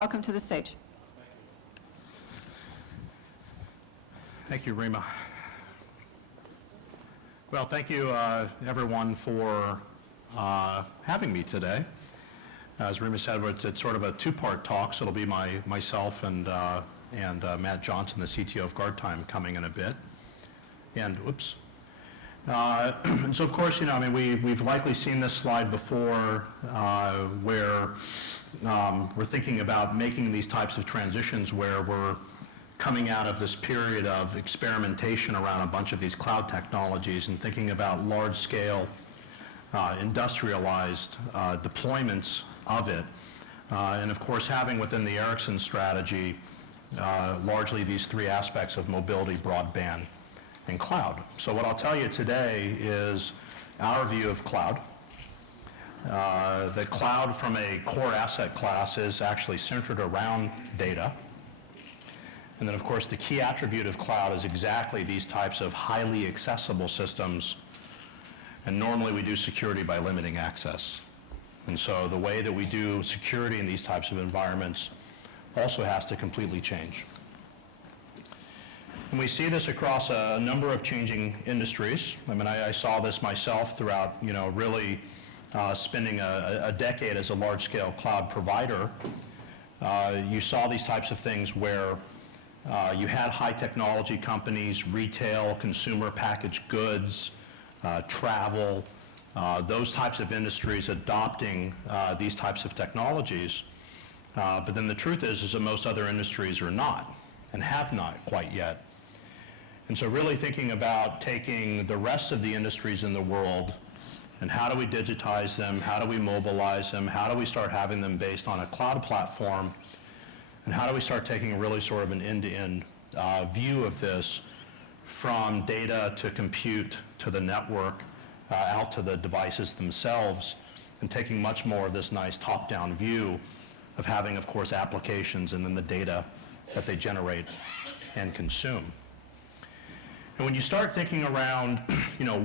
Welcome to the stage. Thank you, Rima. Well, thank you, everyone, for having me today. As Rima said, it's sort of a two-part talk, so it'll be myself and Matt Johnson, the CTO of GuardTime, coming in a bit. And whoops. And so, of course, we've likely seen this slide before, where we're thinking about making these types of transitions where we're coming out of this period of experimentation around a bunch of these cloud technologies and thinking about large-scale, industrialized deployments of it. And, of course, having within the Ericsson strategy largely these three aspects of mobility, broadband, and cloud. So what I'll tell you today is our view of cloud. The cloud from a core asset class is actually centered around data. And then, of course, the key attribute of cloud is exactly these types of highly accessible systems. And normally we do security by limiting access. And so the way that we do security in these types of environments also has to completely change. And we see this across a number of changing industries. I saw this myself throughout, really spending a decade as a large-scale cloud provider. You saw these types of things where you had high-technology companies, retail, consumer packaged goods, travel, those types of industries adopting these types of technologies. But then the truth is that most other industries are not and have not quite yet. And so really thinking about taking the rest of the industries in the world and how do we digitize them, how do we mobilize them, how do we start having them based on a cloud platform, and how do we start taking really sort of an end-to-end view of this from data to compute to the network out to the devices themselves, and taking much more of this nice top-down view of having, of course, applications and then the data that they generate and consume. And when you start thinking around,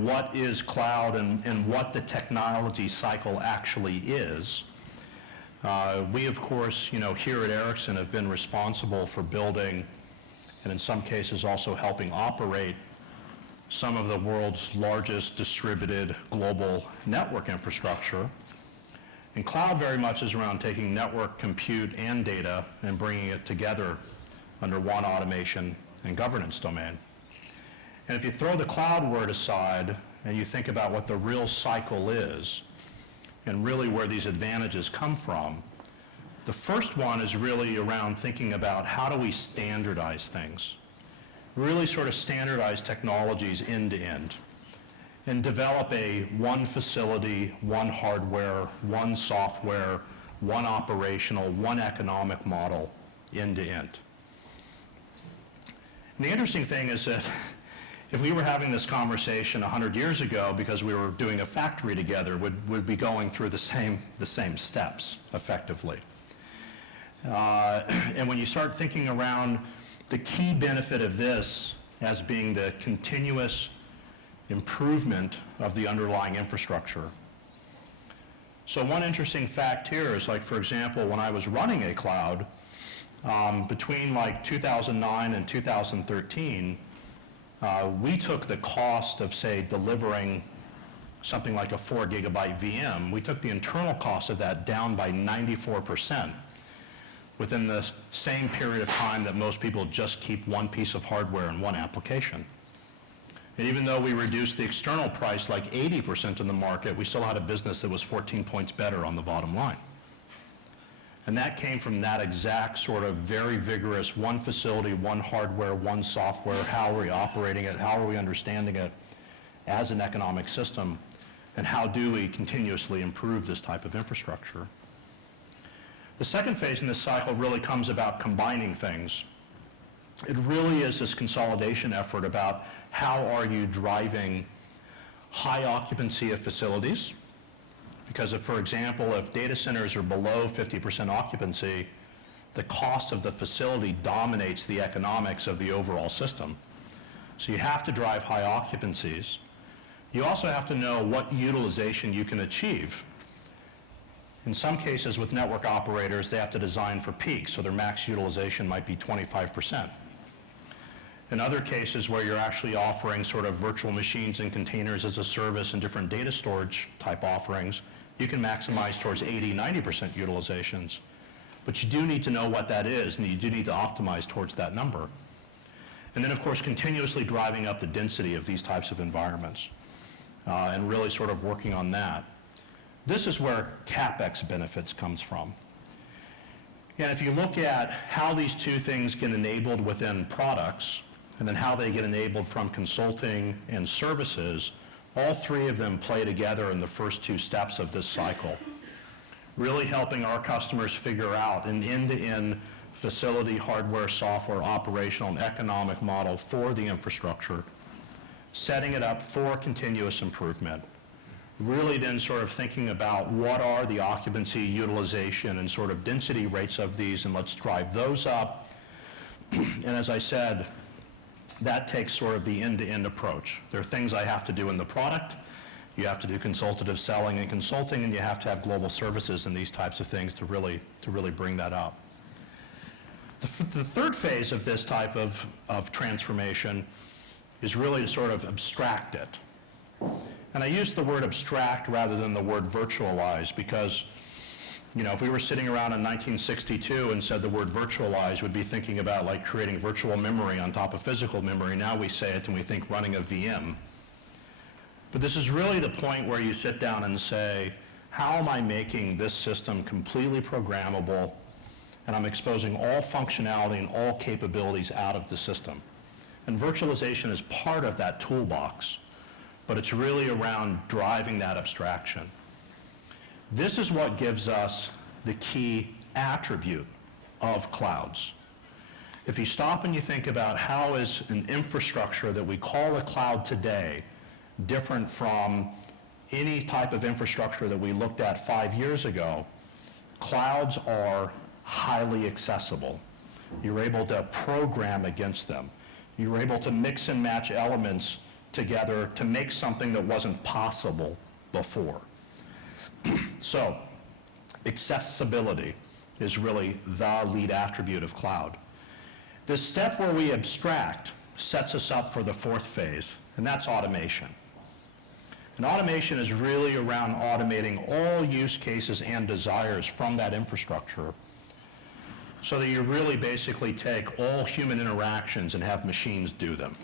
what is cloud and what the technology cycle actually is, we, of course, here at Ericsson have been responsible for building and in some cases also helping operate some of the world's largest distributed global network infrastructure. And cloud very much is around taking network, compute, and data and bringing it together under one automation and governance domain. And if you throw the cloud word aside and you think about what the real cycle is and really where these advantages come from, the first one is really around thinking about how do we standardize things, really sort of standardize technologies end to end and develop a one facility, one hardware, one software, one operational, one economic model end to end. And the interesting thing is that if we were having this conversation 100 years ago because we were doing a factory together, we'd be going through the same steps effectively. And when you start thinking around the key benefit of this as being the continuous improvement of the underlying infrastructure. So one interesting fact here is, like, for example, when I was running a cloud, between like 2009 and 2013, we took the cost of, say, delivering something like a 4 gigabyte VM, we took the internal cost of that down by 94% within the same period of time that most people just keep one piece of hardware in one application. And even though we reduced the external price like 80% in the market, we still had a business that was 14 points better on the bottom line. And that came from that exact sort of very vigorous one facility, one hardware, one software, how are we operating it, how are we understanding it as an economic system, and how do we continuously improve this type of infrastructure. The second phase in this cycle really comes about combining things. It really is this consolidation effort about how are you driving high occupancy of facilities. Because if, for example, if data centers are below 50% occupancy, the cost of the facility dominates the economics of the overall system. So you have to drive high occupancies. You also have to know what utilization you can achieve. In some cases with network operators, they have to design for peak, so their max utilization might be 25%. In other cases where you're actually offering sort of virtual machines and containers as a service and different data storage type offerings, you can maximize towards 80, 90% utilizations. But you do need to know what that is, and you do need to optimize towards that number. And then, of course, continuously driving up the density of these types of environments and really sort of working on that. This is where CapEx benefits comes from. And if you look at how these two things get enabled within products, and then how they get enabled from consulting and services, all three of them play together in the first two steps of this cycle, really helping our customers figure out an end-to-end facility, hardware, software, operational, and economic model for the infrastructure, setting it up for continuous improvement. Really then sort of thinking about what are the occupancy, utilization, and sort of density rates of these, and let's drive those up. And as I said, that takes sort of the end-to-end approach. There are things I have to do in the product. You have to do consultative selling and consulting, and you have to have global services and these types of things to really bring that up. The third phase of this type of transformation is really to sort of abstract it. And I use the word abstract rather than the word virtualize because, you know, if we were sitting around in 1962 and said the word virtualize, we'd be thinking about like creating virtual memory on top of physical memory. Now we say it and we think running a VM. But this is really the point where you sit down and say, how am I making this system completely programmable, and I'm exposing all functionality and all capabilities out of the system? And virtualization is part of that toolbox, but it's really around driving that abstraction. This is what gives us the key attribute of clouds. If you stop and you think about how is an infrastructure that we call a cloud today different from any type of infrastructure that we looked at 5 years ago, clouds are highly accessible. You're able to program against them. You're able to mix and match elements together to make something that wasn't possible before. So, accessibility is really the lead attribute of cloud. The step where we abstract sets us up for the fourth phase, and that's automation. And automation is really around automating all use cases and desires from that infrastructure so that you really basically take all human interactions and have machines do them.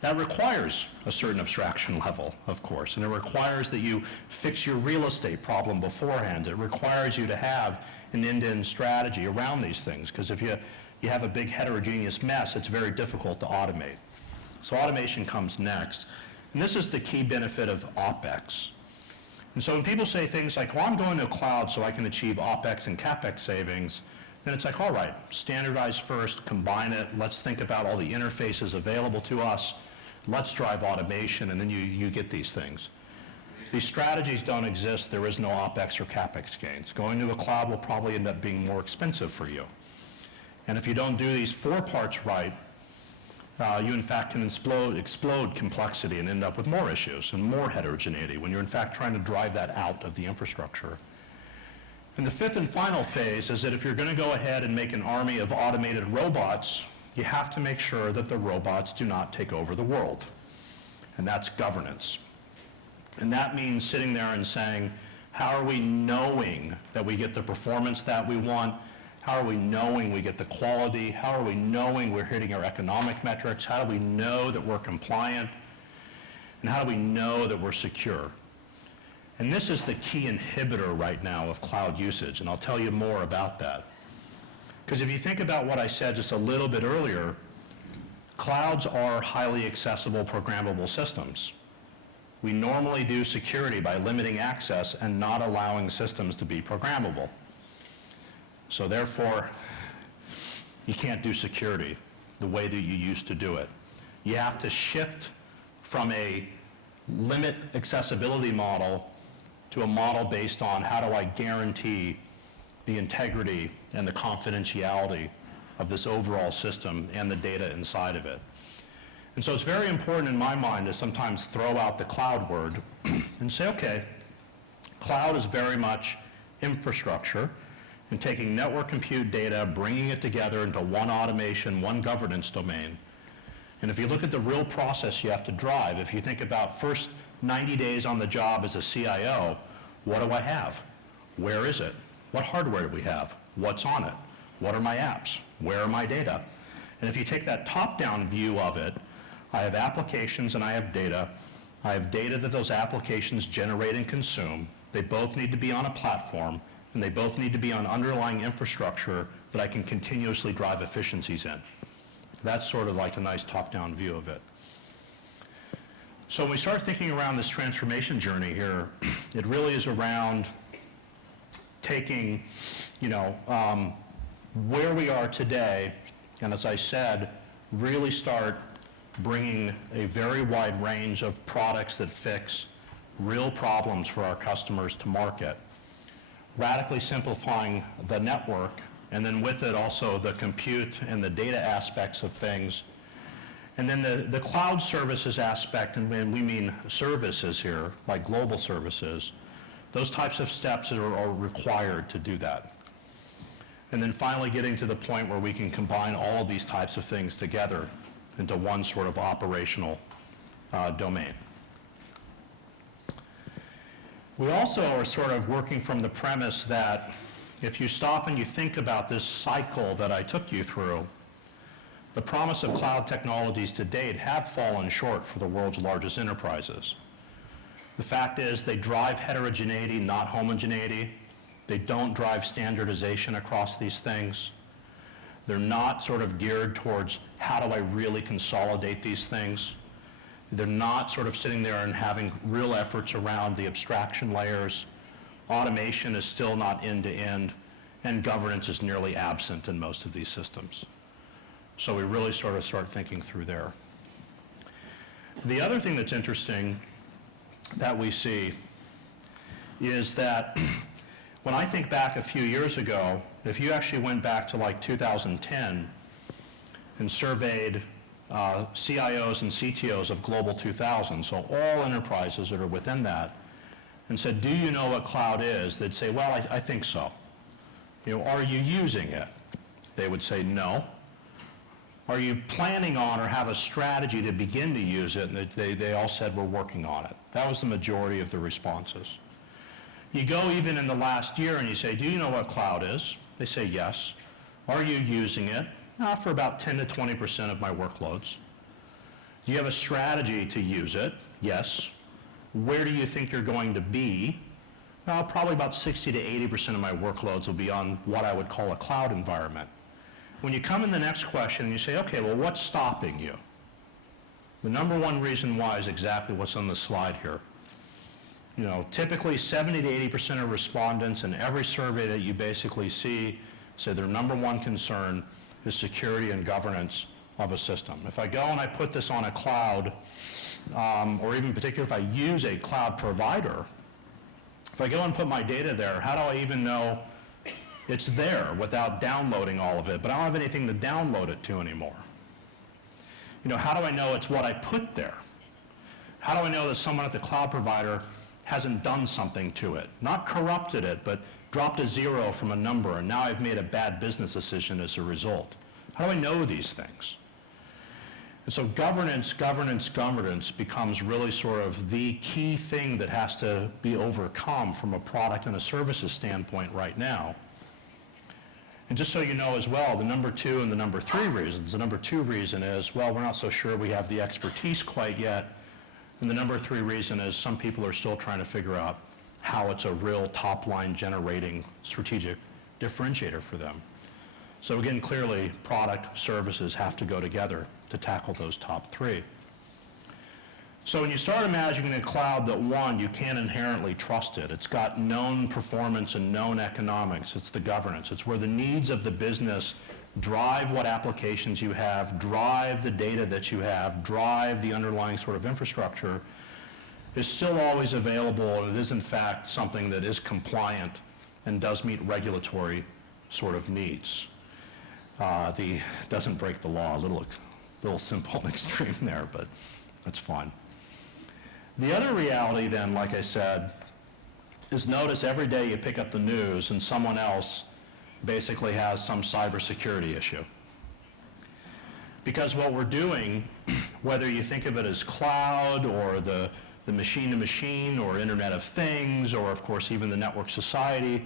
That requires a certain abstraction level, of course, and it requires that you fix your real estate problem beforehand. It requires you to have an end-to-end strategy around these things, because if you have a big heterogeneous mess, it's very difficult to automate. So automation comes next. And this is the key benefit of OpEx. And so when people say things like, well, I'm going to a cloud so I can achieve OpEx and CapEx savings, then it's like, all right, standardize first, combine it, let's think about all the interfaces available to us, let's drive automation, and then you get these things. If these strategies don't exist, there is no OpEx or CapEx gains. Going to a cloud will probably end up being more expensive for you. And if you don't do these four parts right, you in fact can explode complexity and end up with more issues and more heterogeneity when you're in fact trying to drive that out of the infrastructure. And the fifth and final phase is that if you're going to go ahead and make an army of automated robots, you have to make sure that the robots do not take over the world. And that's governance. And that means sitting there and saying, how are we knowing that we get the performance that we want? How are we knowing we get the quality? How are we knowing we're hitting our economic metrics? How do we know that we're compliant? And how do we know that we're secure? And this is the key inhibitor right now of cloud usage, and I'll tell you more about that. Because if you think about what I said just a little bit earlier, clouds are highly accessible, programmable systems. We normally do security by limiting access and not allowing systems to be programmable. So therefore, you can't do security the way that you used to do it. You have to shift from a limit accessibility model to a model based on how do I guarantee the integrity and the confidentiality of this overall system and the data inside of it. And so it's very important in my mind to sometimes throw out the cloud word and say, okay, cloud is very much infrastructure and taking network compute data, bringing it together into one automation, one governance domain. And if you look at the real process you have to drive, if you think about first 90 days on the job as a CIO, what do I have? Where is it? What hardware do we have? What's on it? What are my apps? Where are my data? And if you take that top-down view of it, I have applications and I have data. I have data that those applications generate and consume. They both need to be on a platform, and they both need to be on underlying infrastructure that I can continuously drive efficiencies in. That's sort of like a nice top-down view of it. So when we start thinking around this transformation journey here, it really is around taking, where we are today, and as I said, really start bringing a very wide range of products that fix real problems for our customers to market, radically simplifying the network, and then with it also the compute and the data aspects of things. And then the cloud services aspect, and when we mean services here, like global services, those types of steps are required to do that. And then finally getting to the point where we can combine all of these types of things together into one sort of operational domain. We also are sort of working from the premise that if you stop and you think about this cycle that I took you through, the promise of cloud technologies to date have fallen short for the world's largest enterprises. The fact is they drive heterogeneity, not homogeneity. They don't drive standardization across these things. They're not sort of geared towards how do I really consolidate these things. They're not sort of sitting there and having real efforts around the abstraction layers. Automation is still not end-to-end, and governance is nearly absent in most of these systems. So we really sort of start thinking through there. The other thing that's interesting that we see is that when I think back a few years ago, if you actually went back to like 2010 and surveyed CIOs and CTOs of Global 2000, so all enterprises that are within that, and said, do you know what cloud is? They'd say, well, I think so. Are you using it? They would say, no. Are you planning on or have a strategy to begin to use it? And they all said, we're working on it. That was the majority of the responses. You go even in the last year and you say, do you know what cloud is? They say, yes. Are you using it? For about 10 to 20% of my workloads. Do you have a strategy to use it? Yes. Where do you think you're going to be? Probably about 60 to 80% of my workloads will be on what I would call a cloud environment. When you come in the next question and you say, okay, well, what's stopping you? The number one reason why is exactly what's on the slide here. Typically 70 to 80% of respondents in every survey that you basically see say their number one concern is security and governance of a system. If I go and I put this on a cloud, or even particularly if I use a cloud provider, if I go and put my data there, how do I even know it's there without downloading all of it? But I don't have anything to download it to anymore. How do I know it's what I put there? How do I know that someone at the cloud provider hasn't done something to it? Not corrupted it, but dropped a zero from a number, and now I've made a bad business decision as a result. How do I know these things? And so governance becomes really sort of the key thing that has to be overcome from a product and a services standpoint right now. And just so you know as well, the number two and the number three reasons. The number two reason is, well, we're not so sure we have the expertise quite yet. And the number three reason is some people are still trying to figure out how it's a real top-line generating strategic differentiator for them. So again, clearly, product, services have to go together to tackle those top three. So when you start imagining a cloud that, one, you can't inherently trust it. It's got known performance and known economics. It's the governance. It's where the needs of the business drive what applications you have, drive the data that you have, drive the underlying sort of infrastructure, is still always available, and it is in fact something that is compliant and does meet regulatory sort of needs. Doesn't break the law, a little simple and extreme there, but that's fine. The other reality then, like I said, is notice every day you pick up the news and someone else basically has some cybersecurity issue. Because what we're doing, whether you think of it as cloud or the machine-to-machine or Internet of Things, or of course even the network society,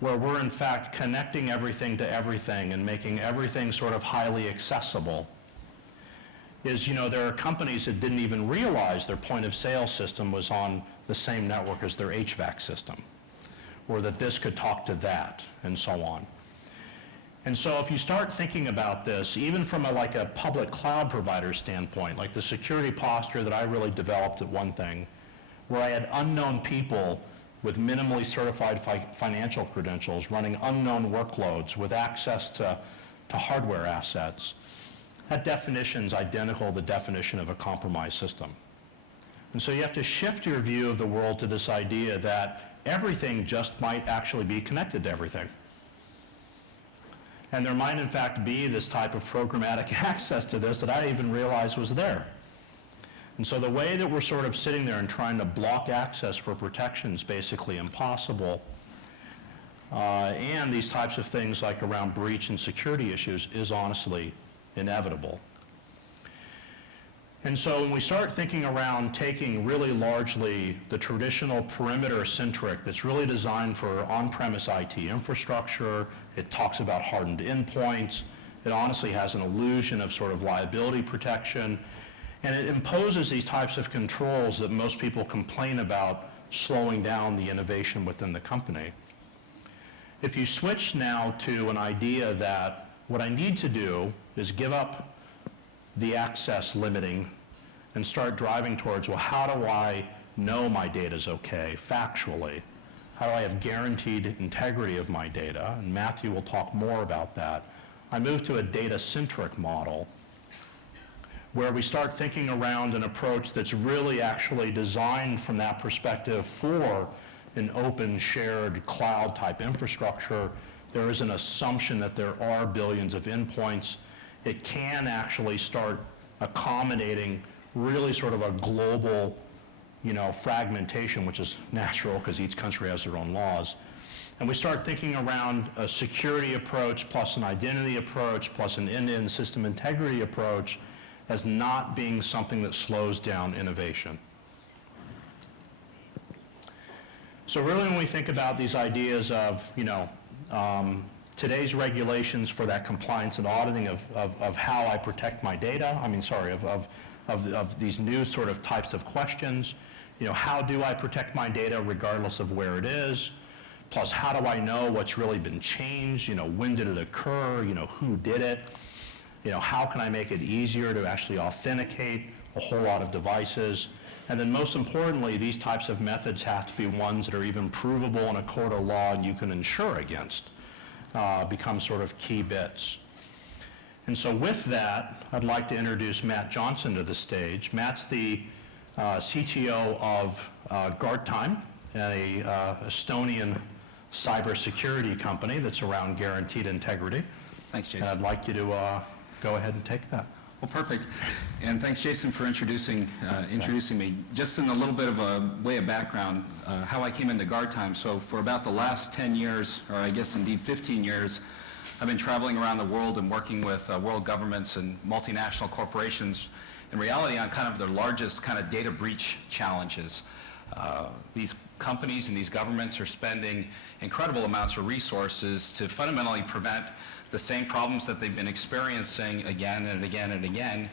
where we're in fact connecting everything to everything and making everything sort of highly accessible, is, there are companies that didn't even realize their point of sale system was on the same network as their HVAC system, or that this could talk to that, and so on. And so if you start thinking about this, even from a public cloud provider standpoint, like the security posture that I really developed at one thing, where I had unknown people with minimally certified financial credentials running unknown workloads with access to hardware assets, that definition's identical to the definition of a compromised system. And so you have to shift your view of the world to this idea that everything just might actually be connected to everything. And there might in fact be this type of programmatic access to this that I didn't even realize was there. And so the way that we're sort of sitting there and trying to block access for protection is basically impossible. And these types of things like around breach and security issues is honestly inevitable. And so when we start thinking around taking really largely the traditional perimeter-centric that's really designed for on-premise IT infrastructure, it talks about hardened endpoints, it honestly has an illusion of sort of liability protection, and it imposes these types of controls that most people complain about slowing down the innovation within the company. If you switch now to an idea that what I need to do is give up the access limiting and start driving towards, well, how do I know my data's okay factually? How do I have guaranteed integrity of my data? And Matthew will talk more about that. I move to a data-centric model where we start thinking around an approach that's really actually designed from that perspective for an open, shared, cloud-type infrastructure. There is an assumption that there are billions of endpoints. It can actually start accommodating really sort of a global, fragmentation, which is natural because each country has their own laws. And we start thinking around a security approach plus an identity approach plus an end-to-end system integrity approach as not being something that slows down innovation. So really when we think about these ideas of, today's regulations for that compliance and auditing of how I protect my data, of these new sort of types of questions, how do I protect my data regardless of where it is, plus how do I know what's really been changed, when did it occur, who did it, how can I make it easier to actually authenticate a whole lot of devices, and then most importantly, these types of methods have to be ones that are even provable in a court of law and you can insure against. Become sort of key bits. And so with that, I'd like to introduce Matt Johnson to the stage. Matt's the CTO of Guardtime, a Estonian cybersecurity company that's around guaranteed integrity. Thanks, Jason. And I'd like you to go ahead and take that. Well, perfect. And thanks, Jason, for introducing me. Just in a little bit of a way of background, how I came into Guardtime. So for about the last 10 years, or I guess indeed 15 years, I've been traveling around the world and working with world governments and multinational corporations, in reality on kind of their largest kind of data breach challenges. These companies and these governments are spending incredible amounts of resources to fundamentally prevent the same problems that they've been experiencing again and again and again,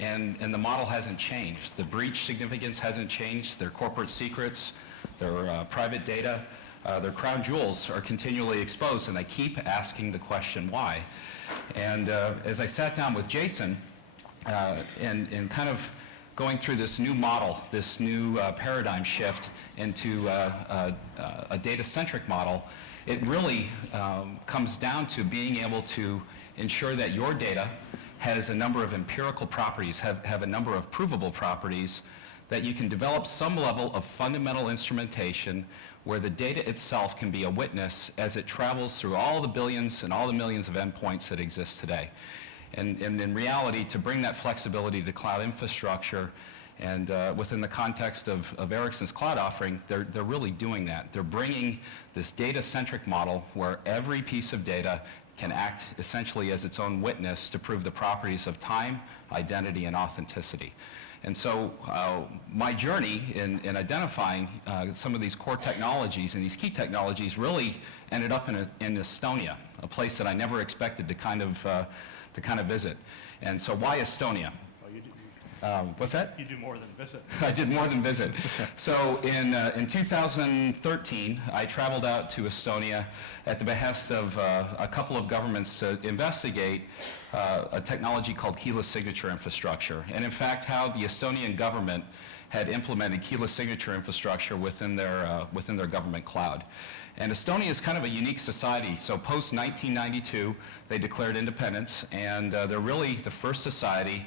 and the model hasn't changed. The breach significance hasn't changed. Their corporate secrets, their private data, their crown jewels are continually exposed, and they keep asking the question, why? And as I sat down with Jason and kind of going through this new model, this new paradigm shift into a data-centric model, it really comes down to being able to ensure that your data has a number of empirical properties, have a number of provable properties, that you can develop some level of fundamental instrumentation where the data itself can be a witness as it travels through all the billions and all the millions of endpoints that exist today. And in reality, to bring that flexibility to cloud infrastructure And within the context of Ericsson's cloud offering, they're really doing that. They're bringing this data-centric model where every piece of data can act essentially as its own witness to prove the properties of time, identity, and authenticity. And so my journey in identifying some of these core technologies and these key technologies really ended up in Estonia, a place that I never expected to kind of visit. And so why Estonia? What's that? You do more than visit. I did more than visit. So in 2013, I traveled out to Estonia at the behest of a couple of governments to investigate a technology called keyless signature infrastructure. And in fact, how the Estonian government had implemented keyless signature infrastructure within their government cloud. And Estonia is kind of a unique society. So post-1992, they declared independence, and they're really the first society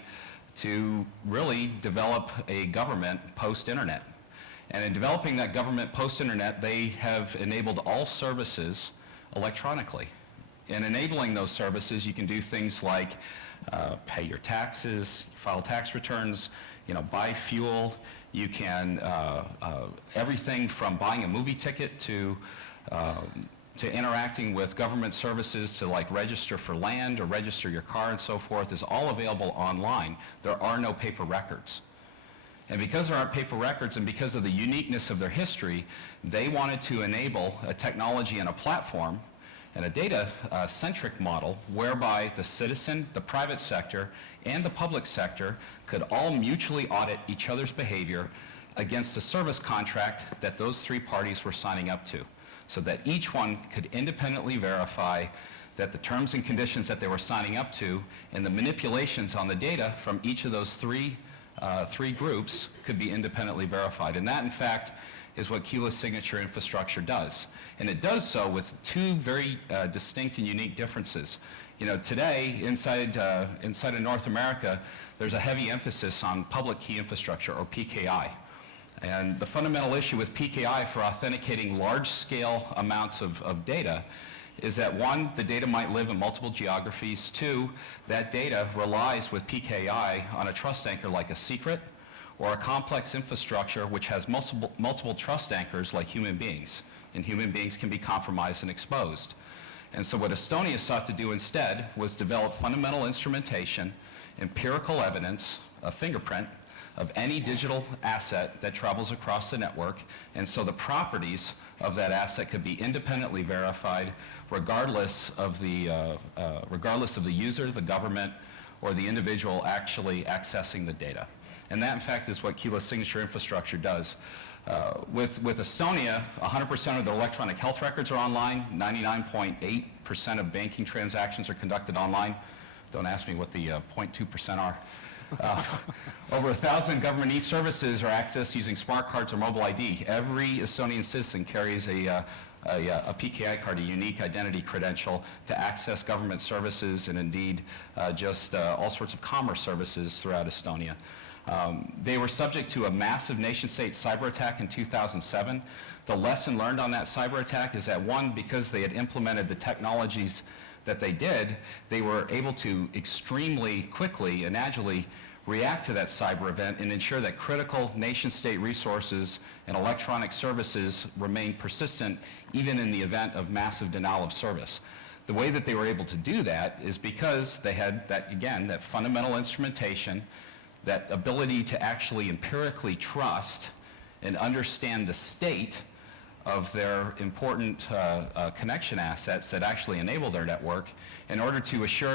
to really develop a government post-internet. And in developing that government post-internet, they have enabled all services electronically. In enabling those services, you can do things like pay your taxes, file tax returns, buy fuel. You can, everything from buying a movie ticket to interacting with government services to like register for land or register your car and so forth is all available online. There are no paper records. And because there aren't paper records and because of the uniqueness of their history, they wanted to enable a technology and a platform and a data-centric model whereby the citizen, the private sector, and the public sector could all mutually audit each other's behavior against the service contract that those three parties were signing up to, so that each one could independently verify that the terms and conditions that they were signing up to and the manipulations on the data from each of those three groups could be independently verified. And that, in fact, is what keyless signature infrastructure does. And it does so with two very distinct and unique differences. Today, inside of North America, there's a heavy emphasis on public key infrastructure, or PKI. And the fundamental issue with PKI for authenticating large-scale amounts of data is that, one, the data might live in multiple geographies. Two, that data relies with PKI on a trust anchor like a secret or a complex infrastructure which has multiple trust anchors like human beings. And human beings can be compromised and exposed. And so what Estonia sought to do instead was develop fundamental instrumentation, empirical evidence, a fingerprint, of any digital asset that travels across the network, and so the properties of that asset could be independently verified regardless of the user, the government, or the individual actually accessing the data. And that, in fact, is what keyless signature infrastructure does. With Estonia, 100% of the electronic health records are online, 99.8% of banking transactions are conducted online. Don't ask me what the 0.2% are. Over 1,000 government e-services are accessed using smart cards or mobile ID. Every Estonian citizen carries a PKI card, a unique identity credential, to access government services and indeed all sorts of commerce services throughout Estonia. They were subject to a massive nation-state cyber attack in 2007. The lesson learned on that cyber attack is that, one, because they had implemented the technologies that they did, they were able to extremely quickly and agilely react to that cyber event and ensure that critical nation-state resources and electronic services remained persistent even in the event of massive denial of service. The way that they were able to do that is because they had that fundamental instrumentation, that ability to actually empirically trust and understand the state of their important connection assets that actually enable their network in order to assure